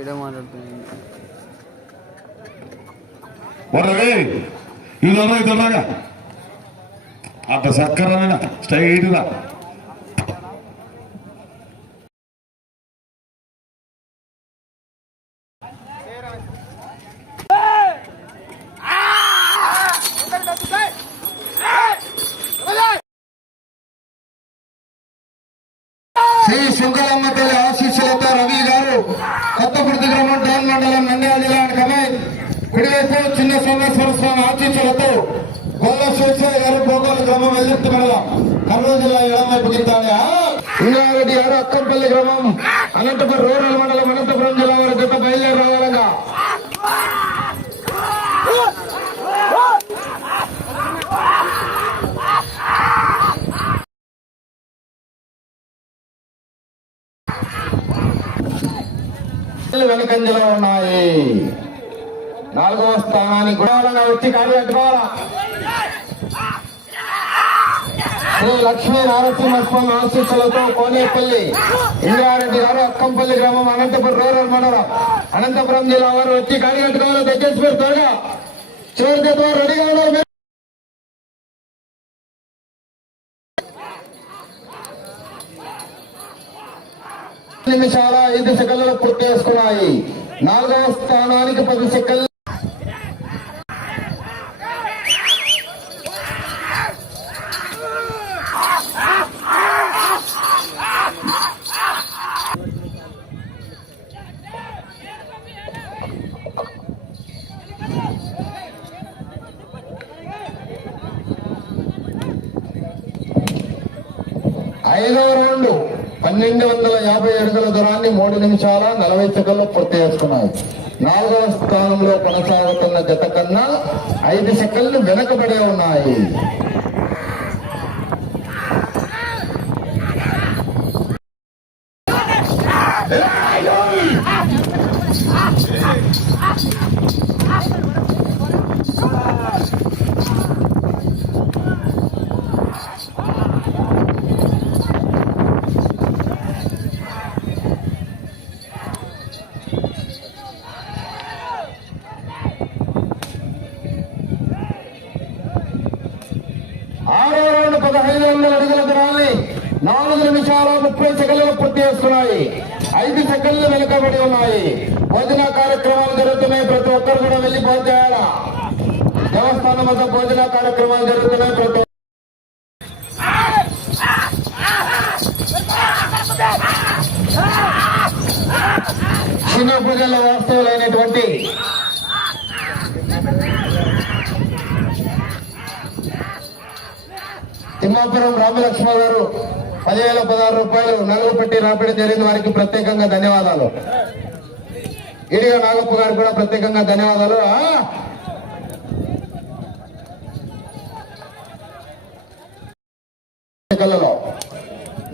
ಇಡೋ ಮಾತಾಡ್ತೀನಿ. ಇಲ್ಲಂದ್ರೆ ಇದ್ರದಾಗ ಸರ್ಕಾರ ಸ್ಟೈಟ್ ಇಲ್ಲ స్ట్రైట్గా తల్లి ఆశీస్సులతో రవి గారు కొత్తపూర్తి గ్రామం టౌన్ మండలం నంద్యాల జిల్లా కమై కుడివైపు చిన్న సోమేశ్వర స్వామి ఆశీస్సులతో గొల్ల శేషయ్య గారు పోగోల గ్రామం వెల్లుర్తి మండలం కర్నూలు జిల్లా ఎడమవైపు గిద్దాలి ఇంగారెడ్డి గారు అక్కంపల్లి గ్రామం అనంతపురం రూరల్ మండలం అనంతపురం జిల్లా వారి జత బయలుదేరి రావాలంగా వెనుకంజలో ఉన్నాయి. నాలుగవ స్థానానికి గుడాలంగా వచ్చి కాళ్ళు శ్రీ లక్ష్మీ నారసింహస్వామి ఆశీస్సులతో కోనేపల్లి ఇంద్రారెడ్డి గారు అక్కంపల్లి గ్రామం అనంతపురం రూరల్ మండలం. అనంతపురం జిల్లా వారు వచ్చి కాళ్ళు కట్టుకోవాలి? దయచేసి త్వరగా. చివరి రెడీగా ఉన్నారు నిమిషాల ఐదు సెకండ్లు పూర్తి చేసుకున్నాయి. నాలుగవ స్థానానికి పది సెకండ్లు ఐదవ రౌండ్ పన్నెండు వందల యాభై అడుగుల దూరాన్ని మూడు నిమిషాల నలభై సెకండ్లు పూర్తి చేసుకున్నాయి. నాలుగవ స్థానంలో కొనసాగుతున్న జత కన్నా ఐదు సెకండ్లు వెనకబడే ఉన్నాయి. ఆరో రౌండ్ పదహైదు వందల అడుగుల దూరాన్ని నాలుగు నిమిషాల ముప్పై సెకండ్లు పూర్తి చేస్తున్నాయి. ఐదు సెకండ్లు వెనుకబడి ఉన్నాయి. భోజన కార్యక్రమాలు జరుగుతున్నాయి. ప్రతి ఒక్కరు కూడా వెళ్ళి భోజనం చేయాలా దేవస్థానం వద్ద భోజన కార్యక్రమాలు జరుగుతున్నాయి. ప్రతి తిమ్మాపురం రామలక్ష్మ గారు పదివేల పదహారు రూపాయలు నలుగు పెట్టి రాపిడి జరిగిన వారికి ప్రత్యేకంగా ధన్యవాదాలు. ఇడిగా నాగప్ప గారు కూడా ప్రత్యేకంగా ధన్యవాదాలు. ఎన్నికలలో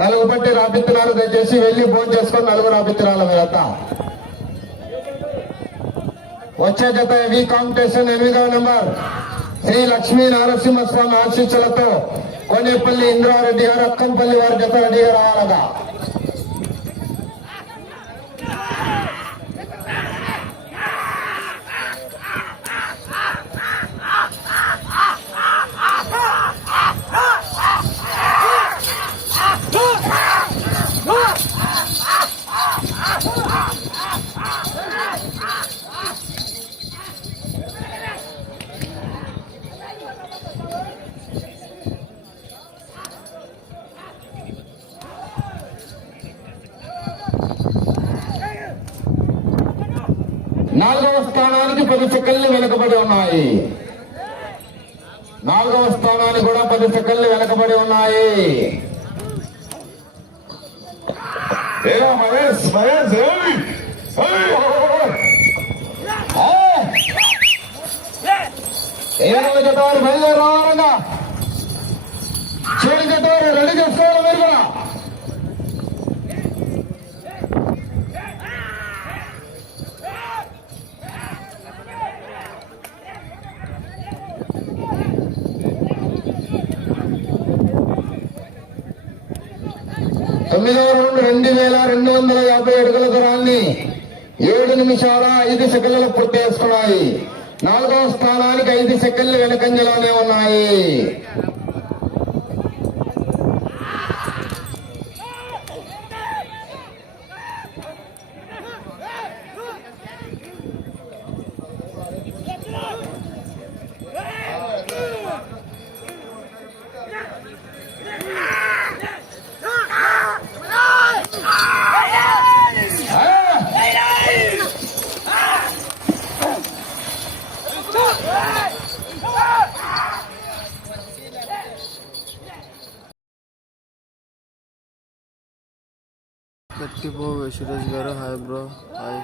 నలుగు పట్టి రాపిత్తనాలు దయచేసి వెళ్ళి భోజనం చేసుకొని నలుగు రాపిస్తున్నారు మీరంతా వచ్చే జత వి కాంపిటీషన్ ఎనిమిదవ నెంబర్. శ్రీ లక్ష్మీ నరసింహస్వామి ఆశీస్సులతో కొండేపల్లి ఇంద్రారెడ్డి గారు అక్కంపల్లి వారి జత గారు రావాలగా పది సెకండ్లు వెనుకబడి ఉన్నాయి. నాలుగవ స్థానానికి కూడా పది సెకండ్లు వెనుకబడి ఉన్నాయి. ఏ మహేష్ మహేష్ ఏడవ జత బయలుదేరి రావాలన్నా చివరి జత రెడీ చేసుకోవాలి మీరు కూడా. రౌండ్ రెండు వేల రెండు వందల యాభై అడుగుల దూరాన్ని ఏడు నిమిషాల ఐదు సెకండ్లు పూర్తి చేసుకున్నాయి నాలుగవ స్థానానికి ఐదు సెకండ్లు వెనకంజలోనే ఉన్నాయి. సురేష్ గారు. హాయ్ బ్రో హాయ్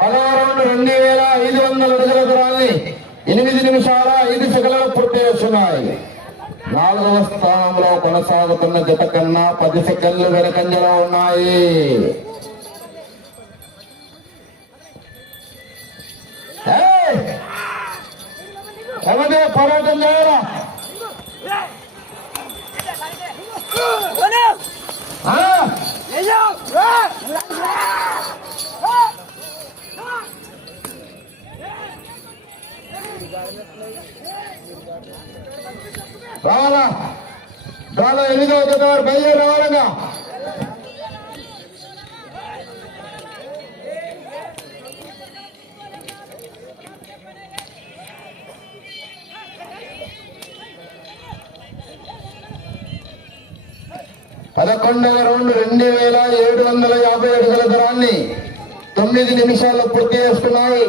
పదవ రెండు వేల ఐదు వందల అడుగుల దూరాన్ని ఎనిమిది నిమిషాల ఐదు సెకండ్లు పూర్తి చేస్తున్నాయి. నాలుగవ స్థానంలో కొనసాగుతున్న జత కన్నా పది సెకండ్లు వెనకంజలో ఉన్నాయి. పోరాటం చేయాలా రావాలా రావాలా ఎనిమిదవ ఒకటి వారు బయలుదేరి రావాలంగా. పదకొండవ రౌండ్ రెండు వేల ఏడు వందల యాభై అడుగుల దూరాన్ని తొమ్మిది నిమిషాల్లో పూర్తి చేసుకున్నాయి.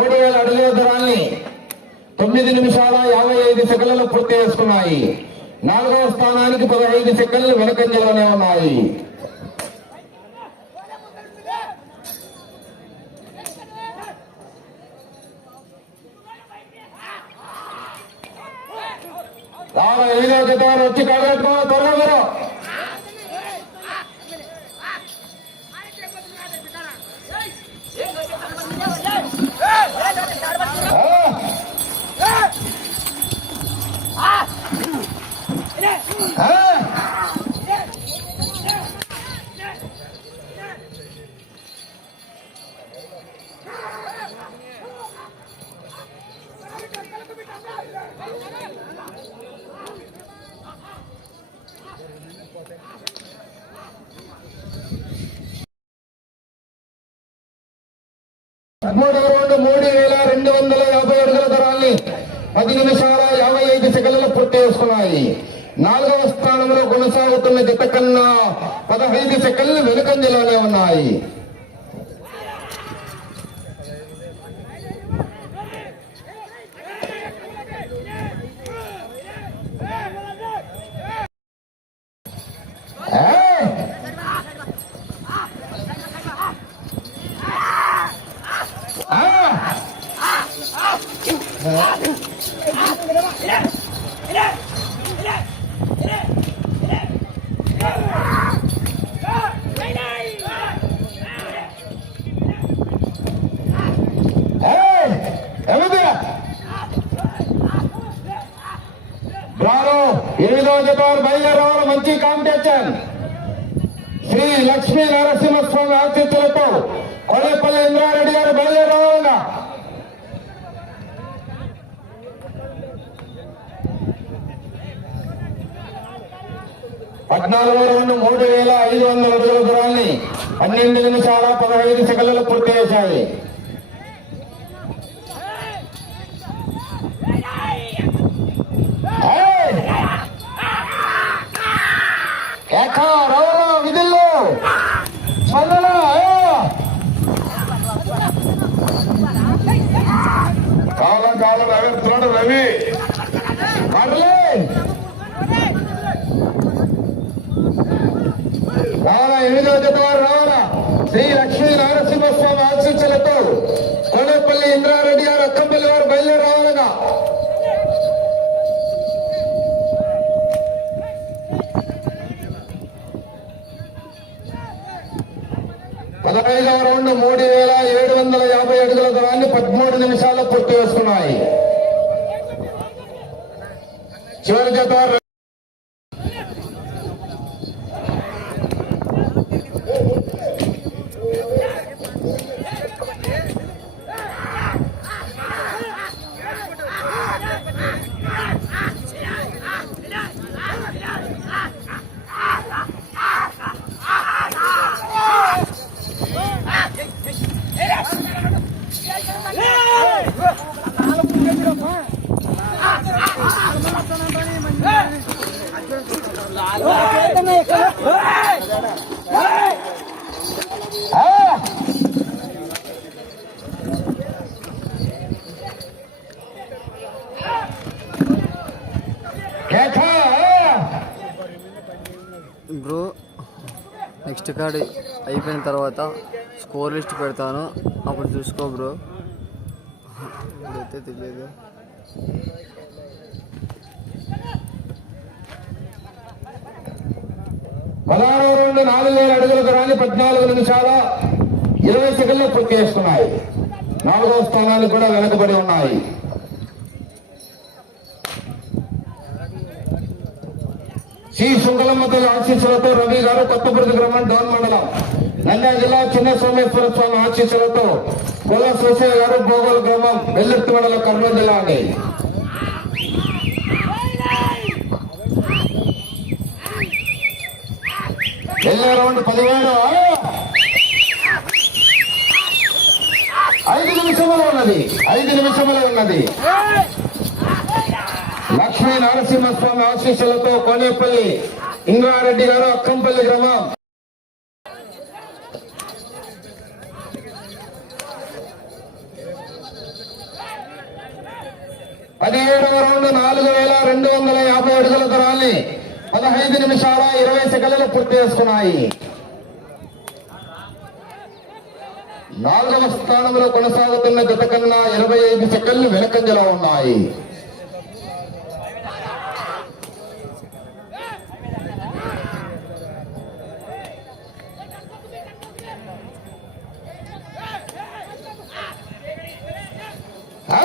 మూడు వేల అడుగుల దూరాన్ని తొమ్మిది నిమిషాల యాభై ఐదు సెకండ్లు పూర్తి చేసుకున్నాయి. నాలుగవ స్థానానికి పదహైదు సెకండ్లు వెనకంజలోనే ఉన్నాయి. రావాలి ఎనిమిదవ జత వచ్చి కడగట్టుకోవాలి త్వరగా మీరు ఆ. ఆ. పదమూడవ రౌండ్ మూడు వేల రెండు వందల యాభై అడుగుల దూరాన్ని పది నిమిషాల యాభై ఐదు సెకండ్లు పూర్తి చేసుకున్నాయి నాలుగవ స్థానంలో కొనసాగుతున్న జత కన్నా పదహైదు సెకండ్లు వెనుకంజలోనే ఉన్నాయి. ఎనిమిదవ బయలుదేరవారు మంచి కాంపిటీషన్ శ్రీ లక్ష్మీ నరసింహస్వామి ఆతిథ్యులతో కొడపల్లి ఇంద్రారెడ్డి గారు బయలుదేరవాలన్నా పద్నాలుగు రెండు మూడు వేల ఐదు వందల అడుగుల దూరాన్ని పన్నెండు నిమిషాల పదహైదు సెకండ్లు పూర్తి చేశాయి శ్రీ లక్ష్మీ నారసింహస్వామి ఆశీస్సులతో కోనేపల్లి ఇంద్రారెడ్డి గారు అక్కంపల్లి వారు బయలుదేరి రావాలగా పదహైదవ రౌండ్ మూడు వేల ఏడు వందల యాభై అడుగుల దూరాన్ని పదమూడు నిమిషాల్లో పూర్తి చేసుకున్నాయి చివరి జత స్కోర్ లిస్ట్ పెడతాను. అప్పుడు చూసుకో బ్రో. ఇప్పుడైతే తెలియదు. పదహారు రెండు నాలుగు వేల అడుగులకు రాని పద్నాలుగు నిమిషాల ఇరవై సెకండ్లు పూర్తి చేసుకున్నాయి నాలుగవ స్థానానికి కూడా వెనకబడి ఉన్నాయి. శ్రీ శుంకలమ్మ ఆశీస్సులతో రవి గారు కొత్తపూర్తి గ్రామం డోన్ మండలం. నంద్యాల జిల్లా చిన్న సోమేశ్వర స్వామి ఆశీస్సులతో పొల శేషయ్య గారు భోగోలు గ్రామం వెల్లుర్తి మండలం కర్నూలు జిల్లా అండి. వెళ్ళే రౌండ్ పదిహేడు ఐదు నిమిషములు ఉన్నది. ఐదు నిమిషములు ఉన్నది. లక్ష్మీ నరసింహస్వామి ఆశీస్సులతో కోనేపల్లి ఇంగారెడ్డి గారు అక్కంపల్లి గ్రామం పదిహేడవ రౌండ్ నాలుగు వేల రెండు వందల యాభై అడుగుల దూరాన్ని పదహైదు నిమిషాల ఇరవై సెకండ్లు పూర్తి చేసుకున్నాయి. నాలుగవ స్థానంలో కొనసాగుతున్న గత కన్నా ఇరవై ఐదు సెకండ్లు వెనకంజలా ఉన్నాయి ఆ!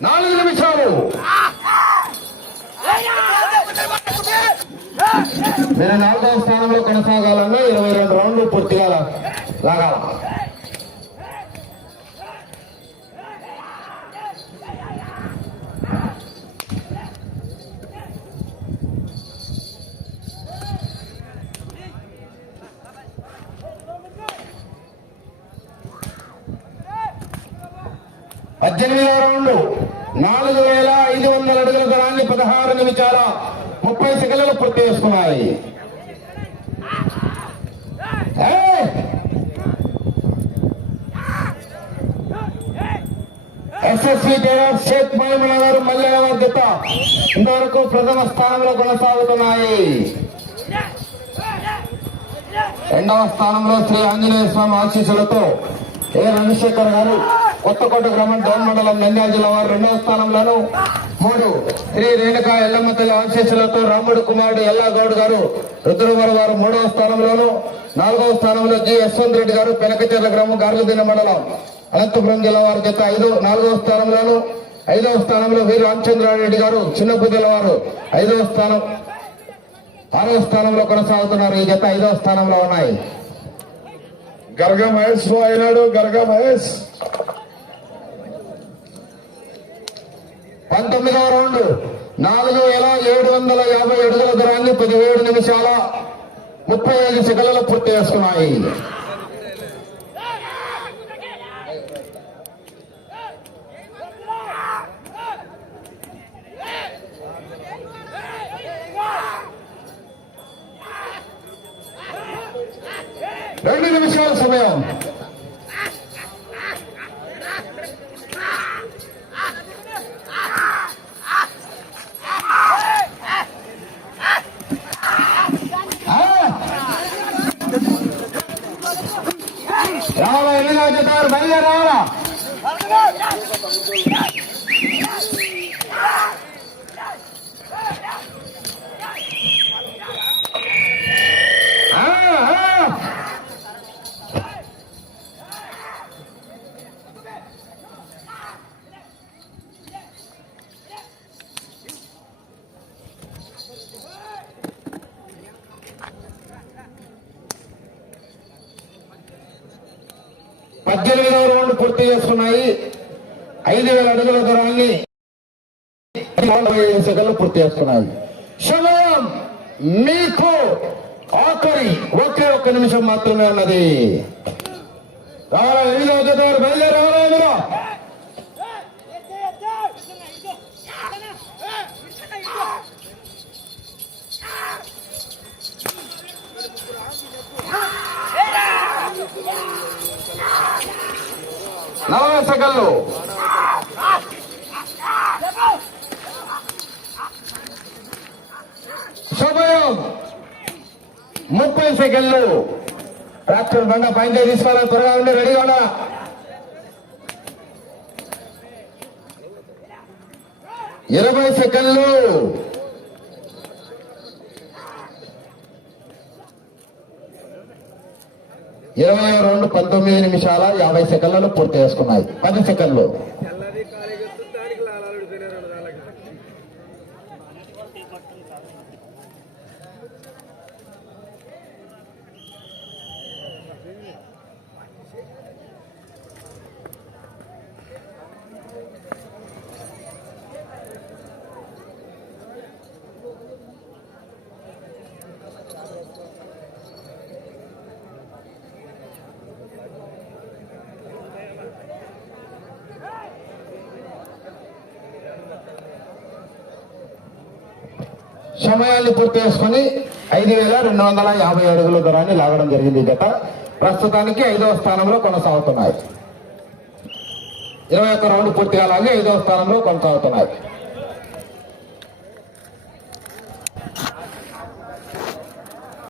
నాలుగు నిమిషాలు నేను నాలుగవ స్థానంలో కొనసాగాలన్నా ఇరవై రెండు రౌండ్లు పూర్తిగా లాగాల పద్దెనిమిదవ రౌండ్ నాలుగు వేల ఐదు వందల అడుగుల దూరాన్ని పదహారు నిమిషాల ముప్పై సెకండ్లు పూర్తి షేక్ మహిమల గారు మల్లెల జత ఇంతవరకు ప్రథమ స్థానంలో కొనసాగుతున్నాయి. రెండవ స్థానంలో శ్రీ ఆంజనేయ స్వామి ఆశీస్సులతో ఏ రవిశేఖర్ గారు కొత్తకోట గ్రామం డౌన్ మండలం నంద్యాల జిల్లా వారు రెండవ స్థానంలోను మూడు శ్రీ రేణుకా ఎల్లమ్మ తల్లి ఆశీస్సులతో రాముడు కుమారుడు ఎల్లాగౌడ్ గారు రుద్రవర గారు మూడవ స్థానంలోను నాలుగవ స్థానంలో జి యశ్వంత్ రెడ్డి గారు పెనకచెర్ల గ్రామం గార్లదిన మండలం. అనంతపురం జిల్లా వారి చేత ఐదు నాలుగవ స్థానంలోను ఐదవ స్థానంలో వీరు రామచంద్రారెడ్డి గారు చిన్నపుదిల వారు ఐదవ స్థానం ఆరవ స్థానంలో కొనసాగుతున్నారు. ఈ జత ఐదవ స్థానంలో ఉన్నాయి. గరగ మహేష్ అయినాడు గర్గ మహేష్. పంతొమ్మిదవ రౌండ్. నాలుగు వేల ఏడు వందల యాభై అడుగుల దూరాన్ని పదిహేడు నిమిషాల ముప్పై ఐదు సెకండ్లలో పూర్తి చేసుకున్నాయి. రెండు నిమిషాల సమయం రావాలా ఎనిమిదవ జత వారు బయలుదేరి రావాలా ఆ, ఆ. పద్దెనిమిదవ రౌండ్ పూర్తి చేస్తున్నాయి. ఐదు వేల అడుగుల దూరాన్ని సెకండ్లు పూర్తి చేస్తున్నాయి. సమయం మీకు ఆఖరి ఒకే ఒక్క నిమిషం మాత్రమే ఉన్నది. రావాలా ఎనిమిది జత వారు బయలుదేరి రావాలా సమయం ముప్పై సెకండ్లు. ట్రాక్టర్ బండ పైన తీసుకోవాలి త్వరగా ఉండి రెడీగా ఉండాలా ఇరవై సెకండ్లు. ఇరవై రెండు పంతొమ్మిది నిమిషాల యాభై సెకండ్లలో పూర్తి చేసుకున్నాయి. పది సెకండ్లు. సమయాన్ని పూర్తి చేసుకుని ఐదు వేల రెండు వందల యాభై అడుగుల దూరాన్ని లాగడం జరిగింది ఈ జత. ప్రస్తుతానికి ఐదవ స్థానంలో కొనసాగుతున్నాయి. ఇరవై ఒక్క రౌండ్ పూర్తిగా లాగి ఐదవ స్థానంలో కొనసాగుతున్నాయి.